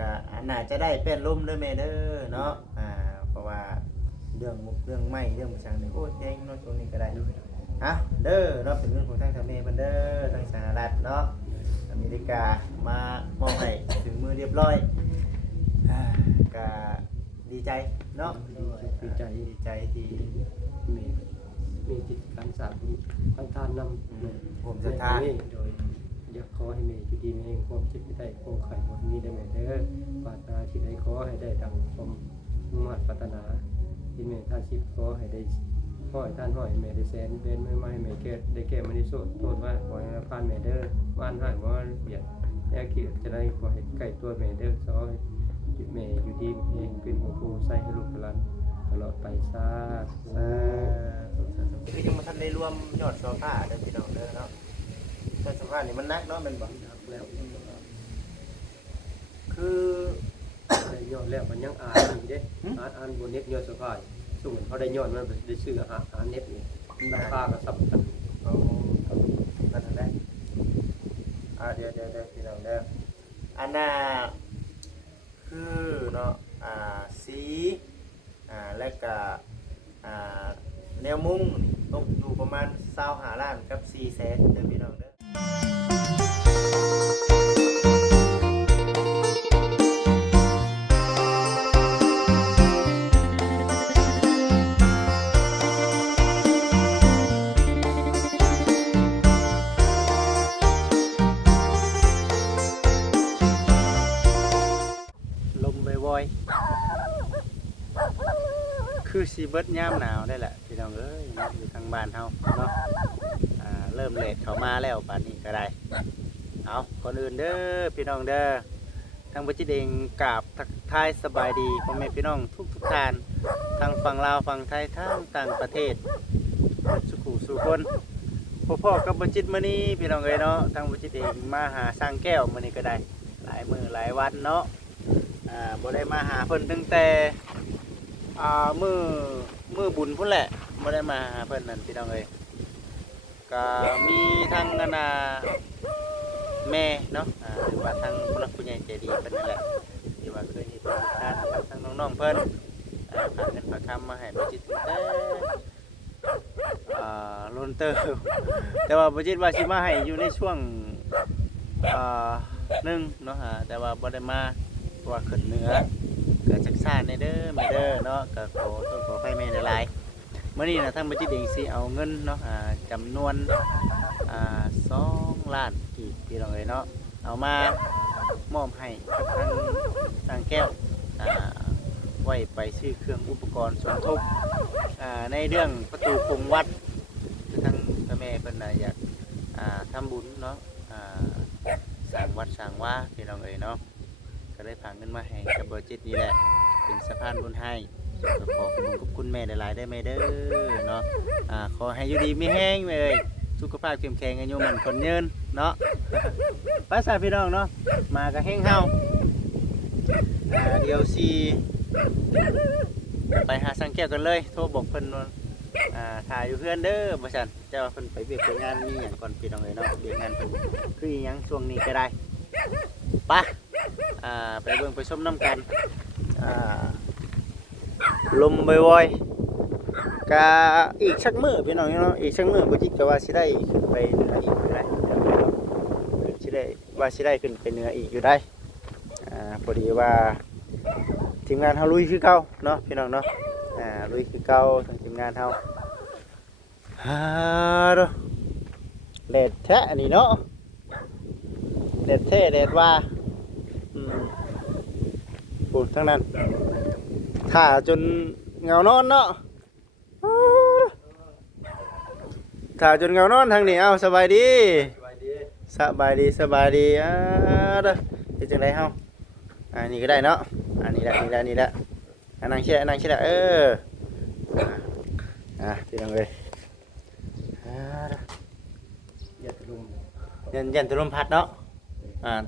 ก็น่าจะได้เป็นลมเด้อแม่เด้อเนาะเพราะว่าเรื่องไม้เรื่องประชังนี่โอ้ยแพงเนาะช่วงนี้ก็ได้เด้อเนาะเป็นเรื่องของทางแม่เพิ่นเด้อทางสหรัฐเนาะอเมริกามามอบให้ถึงมือเรียบร้อยก็ดีใจเนาะดีใจที่มีจิตการสร้างตั้งทานนำผมศรัทธาโดยอยากขอให้แม่อยู่ดีมีแห่งความเจ็บไม่ได้ความไข่หมดนี้ได้แม่เด้อปรารถนาที่ใดขอให้ได้ดังความมุ่งมั่นปรารถนาที่แม่ท่านชิดขอให้ได้ห้อยท่านห้อยแม่ได้แสนเป็นไม่แม่แก่ได้แก่มันที่สุดโทษว่าขอให้ผ่านแม่เด้อบ้านห่างว่าเบียดแย่คิดจะได้ขอให้ไก่ตัวแม่เด้อซอยแม่อยู่ดีมีแห่งเป็นหัวผู้ใส่ให้ลูกหลานตลอดไปซาคือยังมาทันได้รวมยอดโซฟาเด้อพี่น้องเด้อเนาะยอดโซฟานี่มันนักเนาะเป็นบ่แล้วคือได้ยอดแล้วมันยังอ่านอีกเด้อ่านบนเน็ตยอดสภาพสุ่มเขาได้ยอดมันได้ชื่ออ่านเน็ตนี่ราคาก็สำคัญเอานั่นแหละเดี๋ยวพี่น้องเด้ออันน่ะคือเนาะสีและก็แนวมุ้งตกอยู่ประมาณ25 ล้านกับ400,000เด้อพี่น้องเด้อลมบ่อยคือสีเบิดยามหนาวได้แหละพี่น้องเอ้ยอยู่ทางบ้านเฮาเนาะเริ่มเลทเข้ามาแล้วป่านนี้ก็ได้เอาคนอื่นเด้อพี่น้องเด้อทางบัจิตเองกราบทักทายสบายดีพ่อแม่พี่น้องทุกท่านทางฝั่งลาวฝั่งไทยทั้งต่างประเทศสุขุสุคนพ่อกับบัจิตมื้อนี้พี่น้องเอ้ยเนาะทางบัจิตเองมาหาสร้างแก้วมื้อนี้ก็ได้หลายมื้อหลายวันเนาะบ่ได้มาหาเพิ่นตั้งแต่มือบุญพุ่นแหละไม่ได้มาเพิ่นนั่นพี่น้องเอ้ยก็มีทางแม่เนาะหรือว่าทางผู้หลักผู้ใหญ่ใจดีเพิ่นนั่นแหละที่ว่าเคยมีประสบการณ์กับทางน้องๆเพิ่นฝากเงินฝากคำมาให้บ่จิตแต่ล้นเติบแต่ว่าบ่จิตว่าสิมาให้อยู่ในช่วงนึงเนาะแต่ว่าบ่ได้มาเพราะว่าขึ้นเหนือเกิดจากซ่านในเด้อแม่เด้อเนาะก็ขอไปแม่ได้หลายเมื่อนี้นะทั้งบัจิตเองสิเอาเงินเนาะจำนวน2 ล้านกีบพี่น้องเอ้ยเนาะเอามามอบให้กับทางสร้างแก้วไว้ไปซื้อเครื่องอุปกรณ์สมทบในเรื่องประตูคงวัดทางพระแม่เพิ่นอยากทำบุญเนาะสร้างวัดสร้างว่าพี่น้องเอ้ยเนาะก็ได้ฝากเงินมาให้กับบัจิตนี่แหละเป็นสะพานบุญให้ขอขอบคุณแม่หลายๆได้ไหมเด้อเนาะขอให้อยู่ดีมีแห้งเลยสุขภาพเข้มแข็งอายุมันคนยืนเนาะภาษาพี่น้องเนาะมากับแห้งเฮาเดี๋ยวสิไปหาสังแก้วกันเลยโทรบอกเพิ่นถ่ายอยู่เพื่อนเด้อบ่ซั่นแต่ว่าเพิ่นไปเวียกไปงานมีหยังก่อนพี่น้องเอ้ยเนาะเวียกงานเพิ่นคือหยังช่วงนี้ก็ได้ไปไปเบิ่งไปชมน้ำกันลมบ่อยๆก็อีกสักมื้อพี่น้องเนาะอีกสักมื้อบ่จิตก็ว่าสิได้ขึ้นไปเหนืออีกอยู่ได้สิได้ว่าสิได้ขึ้นไปเหนืออีกอยู่ได้พอดีว่าทีมงานเฮาลุยคือเก่าเนาะพี่น้องเนาะลุยคือเก่าทางทีมงานเฮาเด้อแดดแท้อันนี้เนาะแดดแท้แดดว่าปูทั้งนั้นถ่าจนเงานอนเนาะถ่าจนเงานอนทางนี้เอาสบายดีสบายดีเด้อเป็นจังไดเฮานี่ก็ได้เนาะนี่แหละนั่งเชื่อพี่น้องเอ้ยยันตะลมพัดเนาะ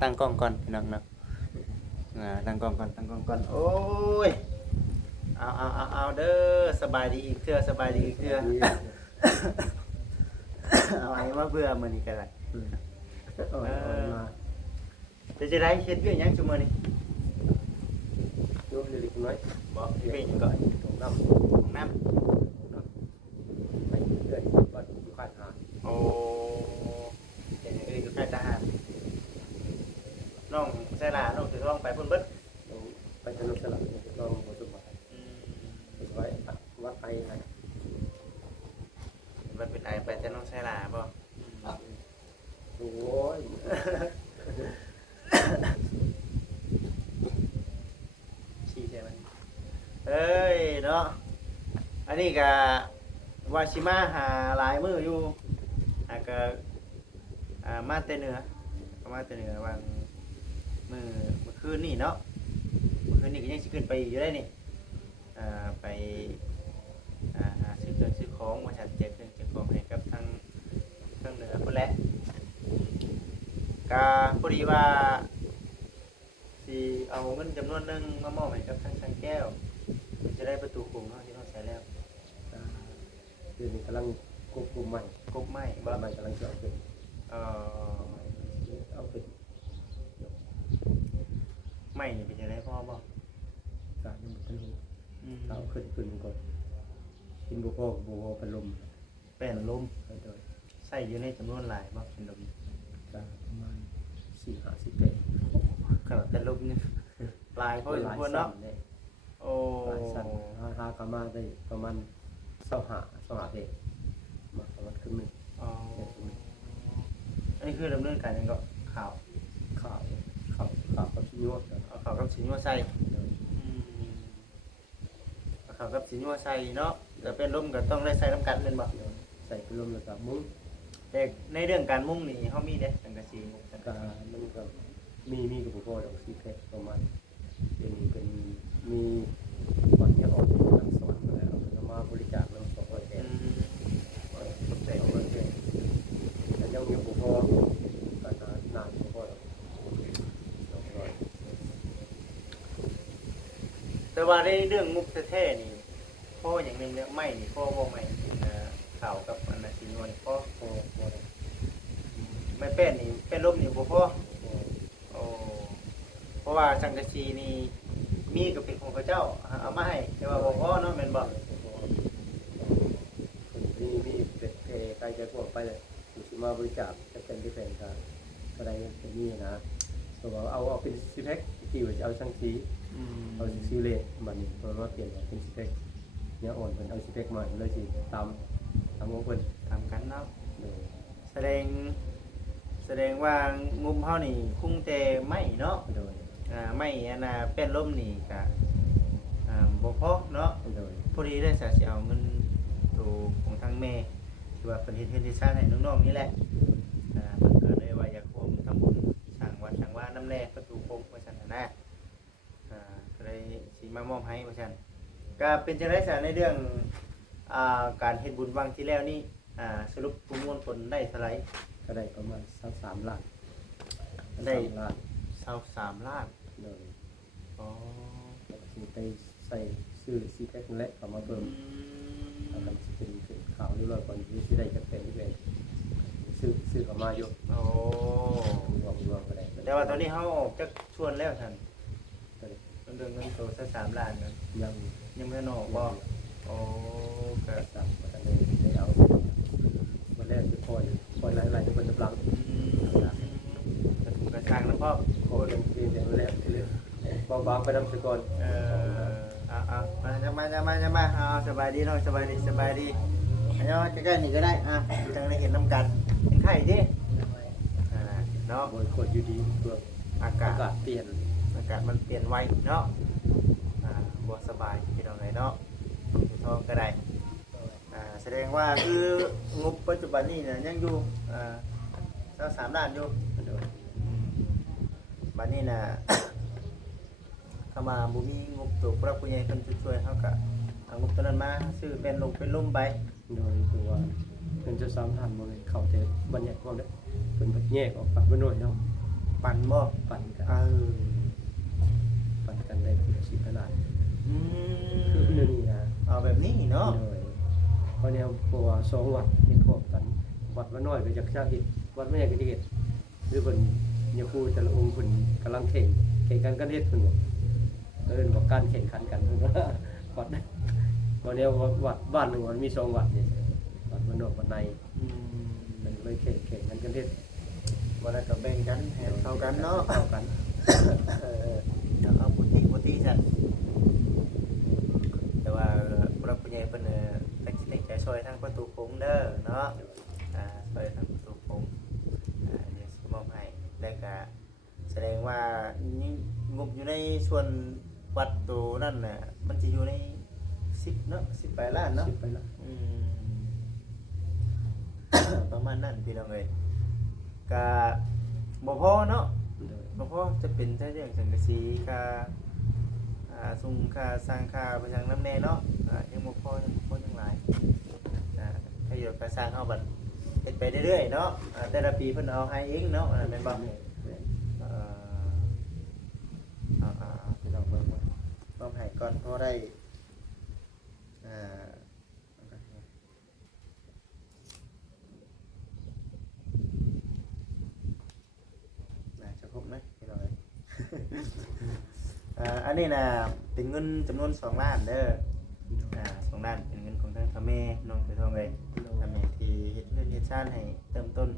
ตั้งกล้องก่อนพี่น้องเนาะตั้งกล้องก่อนโอ้ยเอาเด้อสบายดีอีกเทื่อเอาไอ้มาเบื่อมื้อนี้ก็ได้จะได้เฮ็ดเวียกหยังซุมื้อนี้ น้อย บ่ เรีย เป็น ก หยัง ก็ ก็ ตรงน้ำ ของน้ำ ไปเรื่อยวัดอยู่ข้างทาง โอ้เห็นอยู่ค่ายทหารน้องใส่หลาน้องถือร้องไปพุ่นเบิด ไปถนนสลับลองหัวสมบัติไว้วัดไปไหน มันเป็นไอไปจะน้องใส่หลาบ่ โอ้ย ชี้ใช่ไหมเอ้ยเนาะอันนี้ก็วาชิมาหาหลายมืออยู่ก็มาแต่เหนือมาแต่เหนือวางเมื่อคืนนี่เนาะเมื่อคืนนี่ก็ยังสิขึ้นไปอยู่ได้นี่ไปซื้อเครื่องซื้อของมาจัดแจกเครื่องแจกของให้กับทางเหนือพุ่นแหละก็พอดีว่าสิเอาเงินจำนวนหนึงมามอบให้กับทางแก้วจะได้ประตูโค้งเนาะที่เราใช้แล้ว คือนี่กำลังควบคุมใหม่ กบไม้ บ้านใหม่กำลังจะเอาเป็น เอ่อ เอาเป็น ไม้นี่เป็นยังไงพ่อบอก การยังไม่ทันรู้เอาขึ้นก่อนกินบุพเพบุพเพเป็นลม เป็นลม ไปโดย ใส่อยู่ในจำนวนหลายบ่เป็นลม การประมาณ4-50เป ขนาดแต่ลมนี่หลายพอสมควรเนาะโอ้ หลายสั้นหากามาได้ประมาณ25เปมาประมาณครึ่งหนึง อ๋ออันนี้คือดำเนินการยังก็ข่าว ข่าวกับชิ้นยวด เอาข่าวกับสินวัวใส่เอาข่าวกับสินวัวใส่เนาะแต่เป็นลมก็ต้องได้ใส่น้ำกันเป็นบ่ ใส่เป็นลมแล้วก็มุ้ง แต่ในเรื่องการมุ่งนี่เฮามีเด้สังกะสี ก็มันก็มีกับบุพเพดอกสีเพชรประมาณเป็นมีก่อนเนี่ยออกจากสวรรค์มาแล้วเอามาบริจาคน้ำ200แทน สนใจ 200แทนแต่ยังมีบุพเพก็นานบุพเพ200 แต่ว่าในเรื่องงบแท้ๆนี่พ่ออย่างหนึงเนี่ยไม่นี่พ่อบ่ไม่ข่าวกับอันน่ะสินวัวนี่พ่อ พอ ไม่เป็นนี่เป็นลมนี่บ่พอโอ้เพราะว่าสังกะสีนี่มีก็เป็นของเขาเจ้าเอามาให้แต่ว่าบ่พอเนาะแม่นบ่ มีเป็ดใครจะพวกไปเลยอยู่ที่มาบริจาคจะเป็นที่เป็นก็ได้เป็นนี่นะตัวเอาเป็นซีแพ็คที่ว่าจะเอาช่างสีเอาซีเลทมันเพราะว่าเปลี่ยนเป็นซีแพ็คเนี่ยอ่อนเป็นเอาซีแพ็คมาเลยสิตามของเพิ่น ตามกันเนาะแสดงว่างุมเฮานี่คุ้งแต่ไม้เนาะ โดย ไม้อันน่ะเป็นลมนี่ก็บ่พอเนาะ โดย พอดีได้สิเอาเงินตัวของทางแม่ที่ว่าเพิ่นเฮ็ดเฮือนที่สร้างให้น้องๆนี่แหละเพิ่นก็เลยว่าอยากร่วมทำบุญสร้างวัดสร้างว่าน้ำแร่ประตูโค้งว่าซั่นน่ะนะก็เลยสิมามอบให้ว่าซั่นก็เป็นจังได๋ซะในเรื่องการเฮ็ดบุญวังที่แล้วนี่สรุปประมวลผลได้เท่าไหร่ ก็ได้ประมาณ3ล้าน ได้ ล้าน 23ล้าน โดย อ๋อ สิไปใส่ซื้อซีแพ็คนั่นแหละเข้ามาเพิ่มแล้วก็สิเป็นข่าวเรียบร้อยก่อนที่สิได้จัดเป็นที่เป็นซื้อเข้ามาอยู่ โอ้ รวมก็ได้ แต่ว่าตอนนี้เฮาออกจากชวนแล้วท่านเรื่องเงินโตซะ3ล้านนะ ยัง ยังไม่ได้ออกบ่โอ้ก็ สั่งมากันเลยได้เอาวันแรกคือคอยหลายๆทุกคนกำลัง กระถูกกระชังนะพ่อ คอยลงทีเดียวแรกเลยบางๆไปนำสกอน มาจะมาสบายดีน้องสบายดีอันนี้ใกล้ๆนี่ก็ได้อยู่ทางได้เห็นน้ำกันเป็นไข่ดิเนาะ บอยคนอยู่ดีเพื่อ อากาศ เปลี่ยน มันเปลี่ยนไวเนาะบ่สบายพี่น้องเลยเนาะอยู่ท้องก็ได้แสดงว่าคืองบปัจจุบันนี้เนี่ยยังอยู่3ล้านอยู่บัดนี้น่ะเข้ามาบ่มีงบตัวพระผู้ใหญ่เพิ่นช่วยเฮาก็เอางบตัวนั้นมาซื้อเป็นลมไป โดยคือว่าเป็นจะซ้ำทันบ่เลยเข้าแต่บรรยากาศเนี่ยเป็นแบบแยกออกปัดบ่หน่อยเนาะ ปั่นบ่ ปั่นกัน ปั่นกันได้เป็น10ขนาดคือเรื่องนี้นะ เอาแบบนี้เนาะ โดยเพราะเนี่ยเพราะว่า2วัดเฮ็ดพร้อมกันวัดว่าน้อยก็อยากจะเฮ็ดวัดไม่อยากจะเฮ็ดหรือเพิ่นอย่าพูดแต่ละองค์เพิ่นกำลังแข่งกันเฮ็ดเพิ่นบอก ว่าการแข่งขันกันวัดวันนี้วัดบ้านหนึ่งมันมี2วัดนี่วัดบ้านนอกวัดในมันเลยแข่งกันเฮ็ด วันนั้นก็แบ่งกันให้เท่ากันเนาะ เท่ากัน เอาปุติสั่นแต่ว่าพระผู้ใหญ่เพิ่นตั้งใจช่วยทั้งประตูโค้งเด้อเนาะช่วยทั้งประตูโค้งเดี๋ยวสิมอบให้แล้วก็แสดงว่านี่งบอยู่ในส่วนวัดตัวนั่นน่ะมันจะอยู่ใน10เนาะ10ไปล้านเนาะ ไปละ ประมาณนั้นพี่น้องเอ้ยก็บ่พอเนาะ บ่พอจะเป็นแต่เรื่องสังกะสีค่าส่งค่าสร้างค่าไปทางน้ำแน่เนาะยังบ่พอยังหลายถ้าอยู่ก็สร้างเฮาบัดเฮ็ดไปเรื่อยๆเนาะแต่ละปีเพิ่นเอาให้เองเนาะแม่นบ่พี่น้องเบิ่งว่าต้องให้ก่อนพอได้จะครบไหมพี่น้องเอ้ย อันนี้นะเป็นเงินจำนวน2 ล้านเด้อ2 ล้านเป็นเงินของทางพ่อแม่น้องไปท่องเลยพ่อแม่ที่เฮ็ดเงินเฮ็ดชาติให้เติมต้น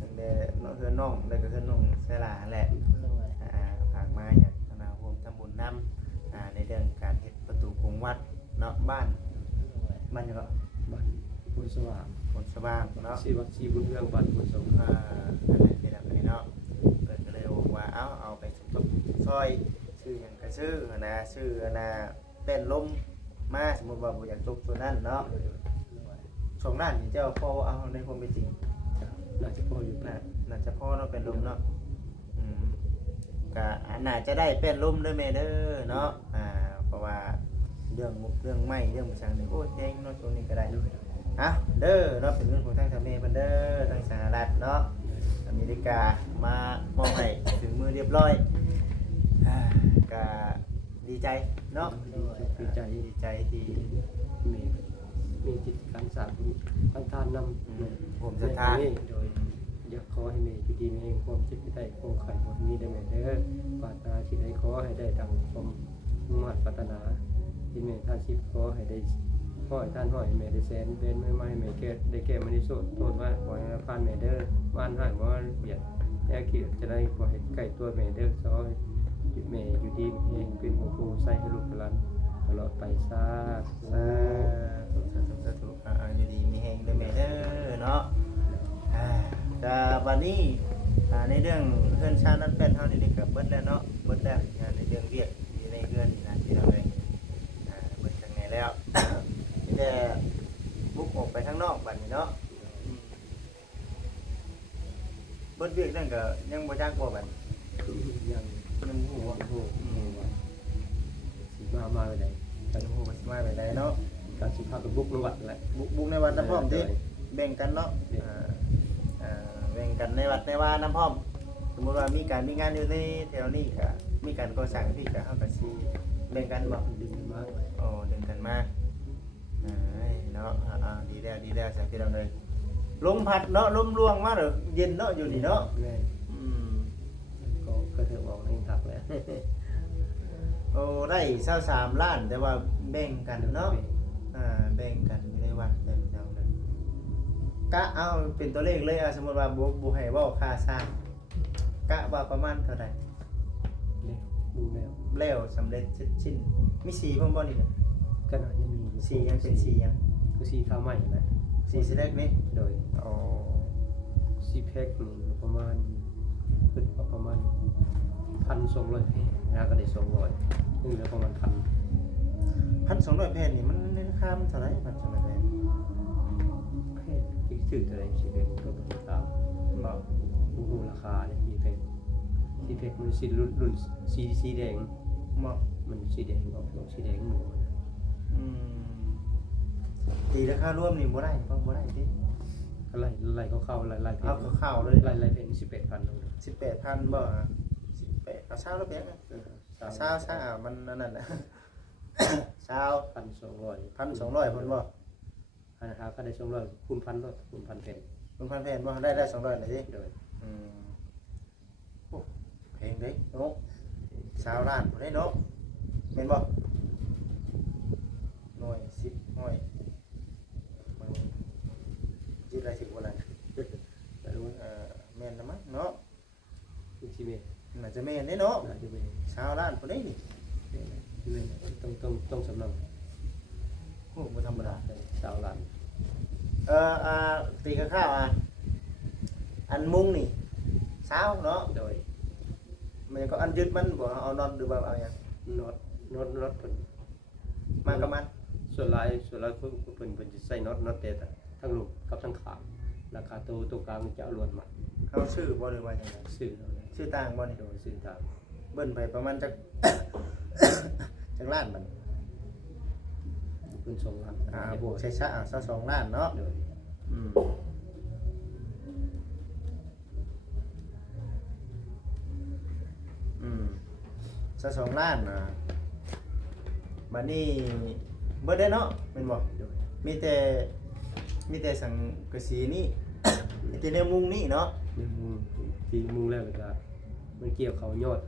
ตั้งแต่น้องเฮือนน้องแล้วก็เฮือนน้องเสยหลาแหละฝากมาอยากทำร่วมทำบุญนำในเรื่องการเฮ็ดประตูโค้งวัดเนาะบ้านยังก็ บ้านพุทธสว่าง คนสว่างเนาะ วัดบุญเรื่องบ้านพุทธสว่าง อันนี้เป็นแบบนี้เนาะเปิดก็เลยบอกว่าเอาไปสมทบซอยชื่ออย่างก็ชื่อเป็นลมมาสมมติว่าบ่อยากจบตัวนั้นเนาะ2 ล้านนี่เจ้าพอเอาในความเป็นจริง น่าจะพออยู่ น่าจะพอเนาะเป็นลมเนาะก็น่าจะได้เป็นลมเด้อแม่เด้อเนาะเพราะว่าเรื่องไม้เรื่องประชังนี่โอ้แพงเนาะตรงนี้ก็ได้เด้อเนาะเป็นเรื่องของทางทางแม่เพิ่นเด้อทางสหรัฐเนาะอเมริกามามอบให้ถึงมือเรียบร้อยก็ดีใจเนาะดีใจที่มีจิตการสร้างตั้งทานนำผมศรัทธาโดยอยากขอให้แม่อยู่ดีมีความเจ็บไม่ได้ความไข้บ่มีได้แม่เด้อปรารถนาที่ใดขอให้ได้ดังสมมุ่งมั่นปรารถนาที่แม่ท่านชิพขอให้ได้ห้อยท่านห้อยแม่ได้แสนเป็นไม่แม่แก่ได้แก่มณิโสโทษว่าขอให้ผ่านแม่เด้อบ้านหายบ่เบียดแย่คิดจะได้ขอให้ใกล้ตัวแม่เด้อซอยแม่อยู่ดีเองเป็นหัวผู้ใส่ให้ลูกหลานตลอดไปซะสาธุอยู่ดีมีแฮงเด้อแม่เด้อเนาะก็วันนี้ในเรื่องเฮือนชานั้นเป็นเฮานี่ก็เบิดแล้วเนาะเบิดแล้วในเรื่องเวียกอยู่ในเฮือนนี่นะที่เราเลยเบิดจังไงแล้วมีแต่บุกออกไปข้างนอกบัดนี้เนาะเบิดเวียกนั่นก็ยังบ่จักบ่บัดยังมันฮู้ว่าสิมาไปไหน กันฮู้ว่าสิมาไปได้เนาะ การสิพาไปบุกในวัดแหละบุกในวัดน้ำพร้อมติแบ่งกันเนาะแบ่งกันในวัดในว่าน้ำพร้อมสมมุติว่ามีงานอยู่ในแถวนี้ก็มีการก่อสร้างที่ก็เฮาก็สิแบ่งกันบ่ดึงมาดึงกันมาเนาะดีแล้วสักทีเราเลยลมพัดเนาะลมร่วงมาเด้อเย็นเนาะอยู่นี่เนาะก็เถอะบอกให้ทักแล้วได้23 ล้านแต่ว่าแบ่งกันเนาะแบ่งกันอยู่ในวัดแต่เจ้าเลยกะเอาเป็นตัวเลขเลยสมมุติว่าบ่ให้เว้าค่าสร้างกะว่าประมาณเท่าใดแล้วสำเร็จชิ้นมีสีบ่บ่นี่น่ะก็น่าจะมีสียังเป็นสียังคือสีเท่าใหม่นะสีแรกนี่โดยสีแพ็คนี่ประมาณขึ้นประมาณ 1,200 แผ่นนะก็ได้200นี่แล้วประมาณ1,200 แผ่นนี่มันราคาเท่าไหร่1,200 แผ่นที่ชื่ออะไรชื่อเป็นตัวติดตามบ่ฮู้ราคาเนี่ยสีแพ็คมันสีรุ่นสีแดงมันสีแดงออกสีแดงหมูตีราคารวมนี่บ่ได้ติไล่เข้าไล่เอาเข้าเลยไล่เป็น 18,000 บ่18เอาเช้าแล้วเปียกเช้ามันนั่นน่ะเช้า 1,200 เพิ่นบ่ก็ได้200คูณ 1,000 ด้วยคูณ 1,000 แผ่นคูณ 1,000 แผ่นบ่ได้200เลยติโดยโอ้แพงเด้เนาะ20 ล้านบ่ได้เนาะ เป็นบ่หน่วย10หน่วยมันจิตอะไรสิบวันแต่รู้แม่นนะมั้งเนาะ คุณชิเมะ น่าจะแม่นได้เนาะ น่าจะเป็น ชาวล้านคนนี้นี่ ต้องสำนัก โอ้บ่ธรรมดา ชาวหลาน ตีข้าวอันมุ้งนี่เช้าเนาะ โดย มันก็อันยึดมันบ่เอานอนหรือว่าเอาหยัง น็อตเพิ่น มากับมัน ส่วนลายเพิ่นจะใส่น็อตแต่ทั้งลูกกับทั้งขาราคาตัวกลางจะเอาลวดมา เขาชื่อบ่หรือว่าหยังไง ซื้อเอาเลย ชื่อต่างบ่นี่ โดยซื้อทาง เบิ้นไปประมาณจัก จักล้านบัด เพิ่นส่งล้าน บวกใช้ชะซะ2ล้านเนาะ โดย อืมซะ2ล้านบัดนี้เบิดได้เนาะแม่นบ่ โดย มีแต่สังกะสีนี่ มีแต่แนวมุงนี่เนาะ นี่มุงแล้วก็มันเกี่ยวเขายอด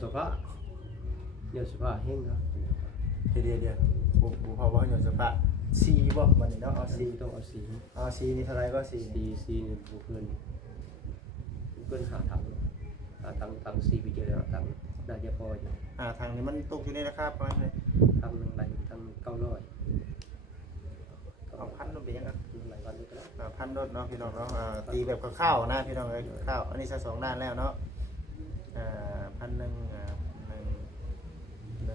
โซฟาแห้งเนาะ เดี๋ยวบ่พอว่าหยดสปะสีบ่บัดนี้เนาะเอาสี ต้องเอาสี นี่เท่าไหร่ก็สีนี่ นี่บ่เพิ่นหาทางสีไปเจอแล้วทางน่าจะพออยู่ ทางนี้มันตกอยู่ในราคาประมาณนี้ ทางนึงไหลทาง900 เอาพันโดดไปยังอ่ะ หลายวันนี้ก็แล้ว พันโดดเนาะพี่น้องเนาะตีแบบคร่าวๆนะพี่น้องเอ้ยคร่าวอันนี้ซะ2ด้านแล้วเนาะ1,000หนึ่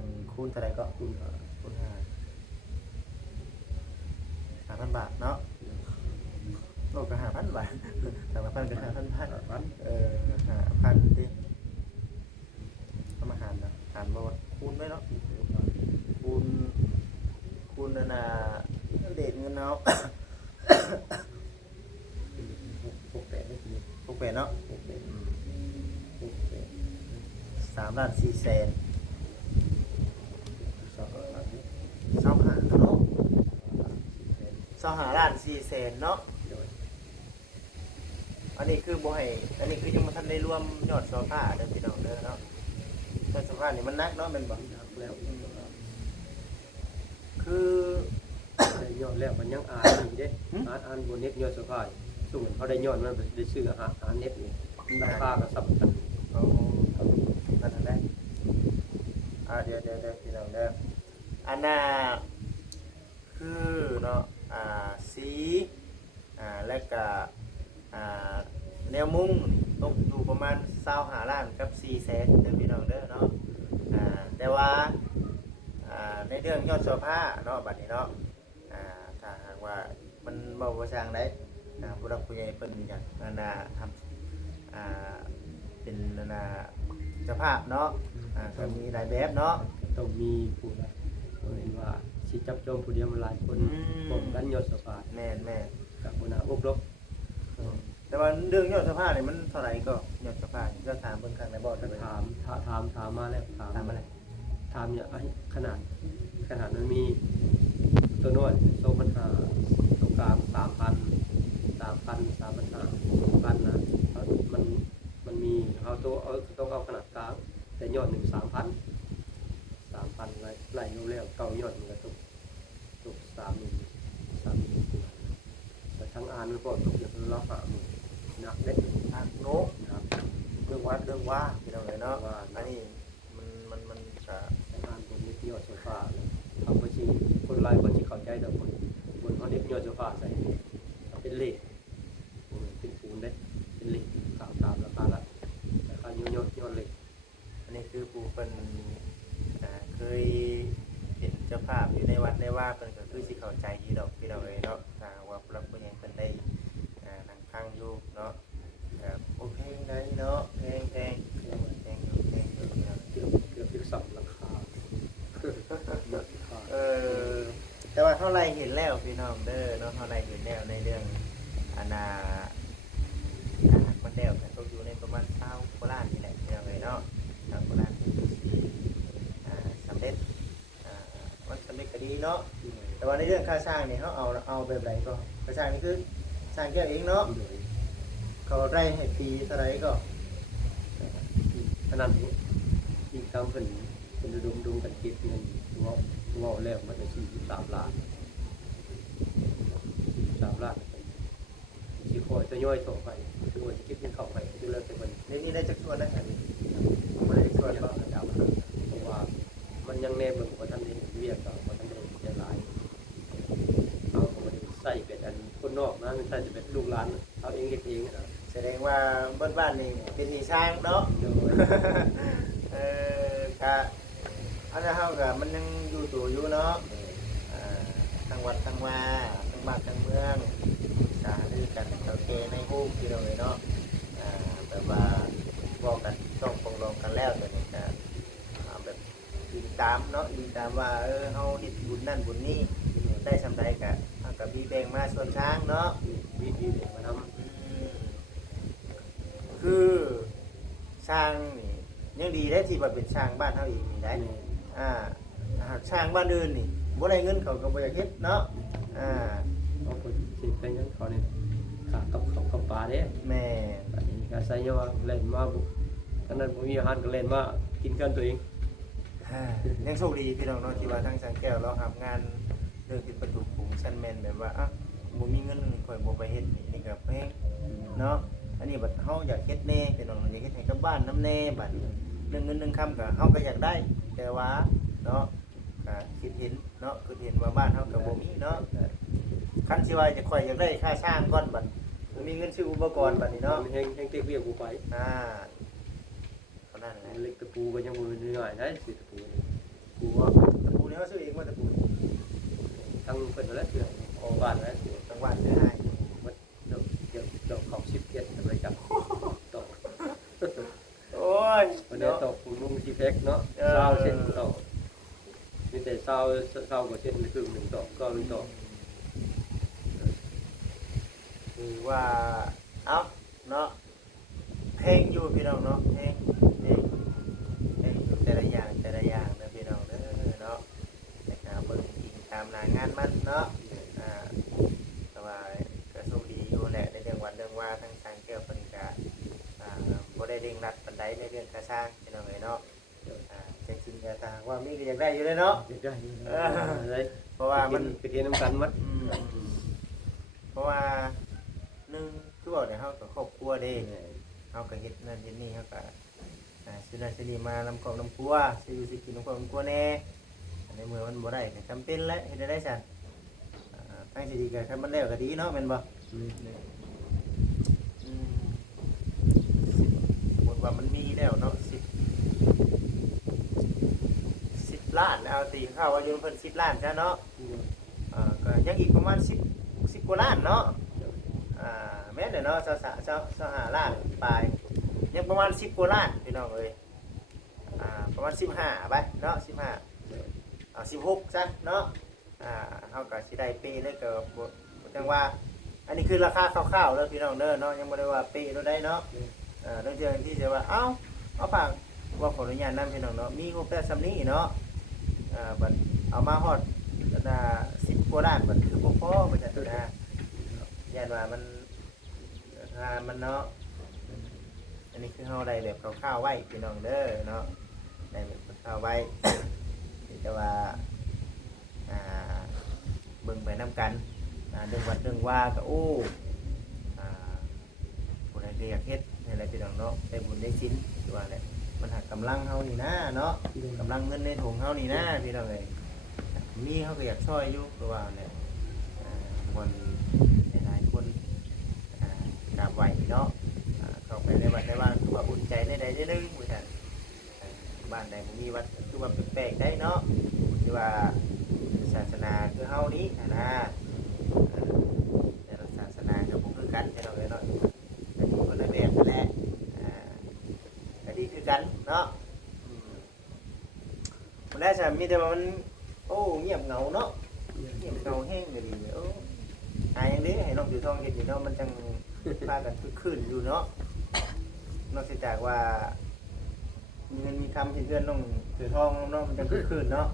งคูณเท่าไหร่ก็คูณ5,000 บาทเนาะโลกก็5,000 บาทแต่ละพันก็5,000 บาท วัน 5,000ดิทำอาหารนะหารบ่คูณไว้เนาะคูณนั่นน่ะเด็ดเงินเนาะ 68ได้ที พวกเป็นเนาะ 68 3 ล้าน 4 แสน 2ล้านนี้ 25เนาะ25ล้าน 4 แสนเนาะ โดย อันนี้คือบ่ให้อันนี้คือยังบ่ทันได้รวมยอดโซฟาเด้อพี่น้องเด้อเนาะแต่โซฟานี่มันหนักเนาะแม่นบ่ แล้ว คือ ได้ยอดแล้วมันยังอ่านอยู่เด้อ่านบนเน็ตยอดสภาพสู้เหมือนเขาได้ยอดมันได้ซื้ออาหารเน็ตนี่ราคาก็สำคัญ เอานั่นแหละเดี๋ยวพี่น้องเด้ออันน่ะคือเนาะสีและก็แนวมุ้งตกอยู่ประมาณ25ล้านกับ4แสนเด้อพี่น้องเด้อเนาะแต่ว่าในเรื่องยอดโซฟาเนาะบัดนี้เนาะถ้าหากว่ามันบ่สร้างได้ผู้รักผู้ใหญ่เพิ่นอยากทำเป็นเจ้าภาพเนาะก็มีหลายแบบเนาะ ต้องมีผู้ใดเห็นว่าสิจับโจมผู้เดียวมันหลายคนผมกันยอดสภาพ แม่น กับหัวหน้าอบรม แต่ว่าเรื่องยอดโซฟาเนี่ยมันเท่าไหร่ก็ยอดโซฟาก็ถามเบิ่งข้างในบ่อ ก็ ได้ ถามมาแล้วถาม ถามอะไร ถามเนี่ยขนาดมันมีตัวน้อย2,500ตัวกลาง3,000 3,500นะมันมีเอาต้องเอาขนาดกลางแต่ยอด1 3,000ไล่รู้แล้วเก่ายอดมันก็ตก30,000แต่ทั้งอ่านมันก็ตกอย่างละ50,000หนักเล็ก โน้ นะครับ เรื่องว่าพี่น้องเลยเนาะอันนี้มันก็ อ่านบนเน็ตยอดโซฟาทำไปจริงคนไลน์คนที่เข้าใจแต่บนเขาเน็ตยอดโซฟาใส่เป็นเหล็กเป็นปูนได้เป็นเหล็กข่าวตามราคาละราคายอดเหล็ก อันนี้คือผู้เป็นเคยเห็นเจ้าภาพอยู่ในวัดในว่าเพิ่นก็คือสิเข้าใจอยู่ดอกพี่น้องเลยเนาะถ้าว่าผู้รับผู้ใหญ่เพิ่นได้นั่งฟังอยู่เนาะโอเคได้เนาะเพลงอยู่พี่น้อง เกือบที่สองราคา แต่ว่าเท่าไรเห็นแล้วพี่น้องเด้อเนาะเท่าไรเห็นแล้วในเรื่องมันเดวกันตกอยู่ในประมาณ20 กว่าล้านนี่แหละพี่น้องเลยเนาะ20 กว่าล้านที่สำเร็จมันสำเร็จก็ดีเนาะแต่ว่าในเรื่องค่าสร้างนี่เขาเอาแบบไหนก็ค่าสร้างนี่คือสร้างแก้วเองเนาะเขาได้ให้ปีเท่าไรก็ ขนาดนี้ยิ่งตามเพิ่น เป็นดุมกันเก็บเงินงอแล้วมันจะ43 ล้าน43 ล้านสิคอยจะย่อยต่อไปคือว่าจะเก็บเงินเข้าไปคือเลิกไปมัน ในนี้ได้จักส่วนได้ครับ บ่ได้ส่วนบ้างนะครับเพราะว่ามันยังแน่เบิ่งว่าท่านได้เวียกต่อว่าท่านได้หลายเอาก็บ่ได้ใส่เป็นอันคนนอกนะมันใส่จะเป็นลูกหลานเอาเองเฮ็ดเองนะ แสดงว่าบ้านนี่เป็นที่สร้างเนาะ โดย ค่ะอันนั้นเฮาก็มันยังอยู่ตัวอยู่เนาะทางวัดทางว่าทางบ้านทางเมืองสารือกันโอเคในฮู้ที่เราเลยเนาะแบบว่าบอกกันต้องปรองดองกันแล้วแต่นี่ก็แบบยิงตามเนาะยิงตามว่าเฮาเฮ็ดบุญนั่นบุญนี้ได้สำใดก็เฮาก็มีแบ่งมาส่วนช้างเนาะ วิธีเด็กมานำ คือช้างนี่ยังดีได้ที่ว่าเป็นช้างบ้านเฮาเองนี่ได้หากช้างบ้านอื่นนี่บ่ได้เงินเขาก็บ่อยากเฮ็ดเนาะเอาคนสิไปยังเขาเนี่ยขากับเขากับปลาเด้ แม่ อันนี้ก็ใส่ยว่าเล่นมาบุตอนนั้นผมมีอาหารก็เล่นมากินกันตัวเอง ยังโชคดีพี่น้องเนาะที่ว่าทั้งสังแก้วเราทำงานเรื่องที่ประตูขุงชั้นแม่นแบบว่าบ่มีเงินข่อยบ่ไปเฮ็ดนี่ก็แพงเนาะอันนี้บัดเฮาอยากเฮ็ดแน่พี่น้องอยากเฮ็ดให้กับบ้านนำแน่บัดเรื่องเงินเรื่องคำก็เฮาก็อยากได้แต่ว่าเนาะก็คิดเห็นเนาะคือเห็นว่าบ้านเฮาก็บ่มีเนาะคันสิว่าจะข่อยอยากได้ค่าสร้างก่อนบัดบ่มีเงินซื้ออุปกรณ์บัดนี้เนาะ แห้งเตะเวียกูไป เท่านั้นแหละ เล็กตะปูก็ยังมือหน่อยได้สิตะปู กูว่าตะปูนี่เขาซื้อเองว่าตะปู ทั้งเป็นแล้วเสือบ้านแล้ว จังหวัดซื้อให้ มันเดี๋ยวเขา10เกียรอะไรจับตก โอ้ย วันนี้ตกลุงชีเพ็กเนาะเศร้าเส้นตกมีแต่เศร้ากว่าเส้นครึ่งหนึ่งตกก็ลุงตก คือว่าเอ้าเนาะเพลงอยู่พี่น้องเนาะเพลงอยู่แต่ละอย่างนะพี่น้องเด้อเนาะแต่เบิ่งอิงตามหน้างานมันเนาะแต่ว่าก็โชคดีอยู่แหละในเรื่องวันเรื่องว่าทั้งทางแก้วเพิ่นก็บ่ได้เร่งรัดปานใดในเรื่องค่าสร้างพี่น้องเอ้ยเนาะแต่จริงก็ถ้าว่ามีก็อยากได้อยู่เลยเนาะ ได้เลย เพราะว่ามัน ไปเรียนน้ำกันมัด เพราะว่าหนึ่งคือว่าเดี๋ยวเฮากับครอบครัวเด้เฮาก็เฮ็ดนั่นเฮ็ดนี่เฮาก็ซื้อนั่นซื้อนี่มานำครอบนำครัวซื้ออยู่สิกินนำครอบนำครัวแน่ในเมื่อมันบ่ได้ก็จำเป็นแหละเฮ็ดได้ซั่นทั้งสิดีก็คันมันแล้วก็ดีเนาะแม่นบ่สมมุติว่ามันมีแล้วเนาะ10ล้านเอาตีเข้าว่าอยู่เพิ่น10ล้านซะเนาะก็ยังอีกประมาณ10กว่าล้านเนาะแม่นเนาะ25ล้านปลายยังประมาณ10กว่าล้านพี่น้องเอ้ยประมาณ15ไปเนาะ15 16ซะเนาะเฮาก็สิได้เปเลยก็บ่จังว่าอันนี้คือราคาคร่าวๆเด้อพี่น้องเด้อเนาะยังบ่ได้ว่าเปเราได้เนาะเรื่องที่จะว่าเอาฝากว่าขออนุญาตนำพี่น้องเนาะมีงบแต่ซำนี้เนาะบัดเอามาฮอด10กว่าล้านบัดคือบ่พอบ่จังนะย่านว่ามันเนาะอันนี้คือเฮาได้แบบคร่าวๆไว้พี่น้องเด้อเนาะได้แบบคร่าวๆไว้ แต่ว่าเบิ่งไปนำกันเรื่องวัดเรื่องว่าก็ผู้ใดก็อยากเฮ็ดนี่แหละพี่น้องเนาะได้บุญได้ศีลคือว่าแหละมันหักกำลังเฮานี่นะเนาะกำลังเงินในถุงเฮานี่นะพี่น้องเอ้ยมีเฮาก็อยากช่วยอยู่คือว่าเนี่ยคนหลายๆคนกราบไหว้เนาะเข้าไปในวัดได้ว่าคือว่าบุญใจได้ใดได้นึงว่าซั่นบ้านใดบ่มีวัดคือว่าแปลกๆได้เนาะคือว่าศาสนาคือเฮานี้นะแต่ละศาสนาก็บ่คือกันพี่น้องเอ้ยเนาะก็อยู่คนละแบบนั่นแหละก็ดีคือกันเนาะมันได้จะมีแต่ว่ามันเงียบเหงาเนาะเงียบเหงาแห้งก็ดีอย่างนี้ให้น้องอยู่ท้องเฮ็ดอยู่เนาะมันจังพากันคึกคืนอยู่เนาะนอกจากว่ามีเงินมีคำเห็นเพื่อนน้องถือทองเนาะมันจังคึกคืนเนาะ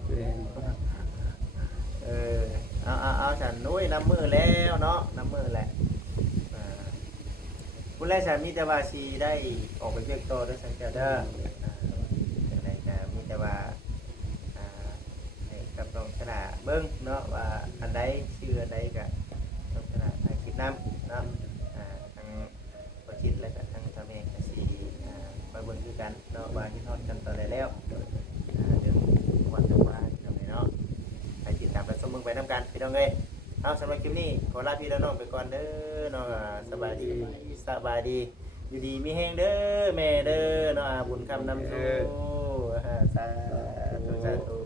เอาฉันนุ้ยน้ำมือแล้วเนาะน้ำมือแหละคุณแรกฉันมีแต่ว่าชีได้ออกไปเรียกโตได้สังเกตเด้อมีแต่ว่า เบิ่งเนาะว่าอันใดชื่ออันใดก็ต้องชนะทางคิดนํเนาะทางบ่คิดแล้วก็ทางสามีก็สิคอยเบิ่งคือกันเนาะว่าที่ทอดกันตอนใดแล้วเดี๋ยววันต่อมาพี่น้องเนาะไปติดตามไปสมมึงไปนํกันพี่น้องเอ้ยเอาสำหรับคลิปนี้ขอลาพี่และน้องไปก่อนเด้อเนาะสบายดีอยู่ดีมีแฮงเด้อแม่เด้อเนาะบุญคำนำสู่สาธุ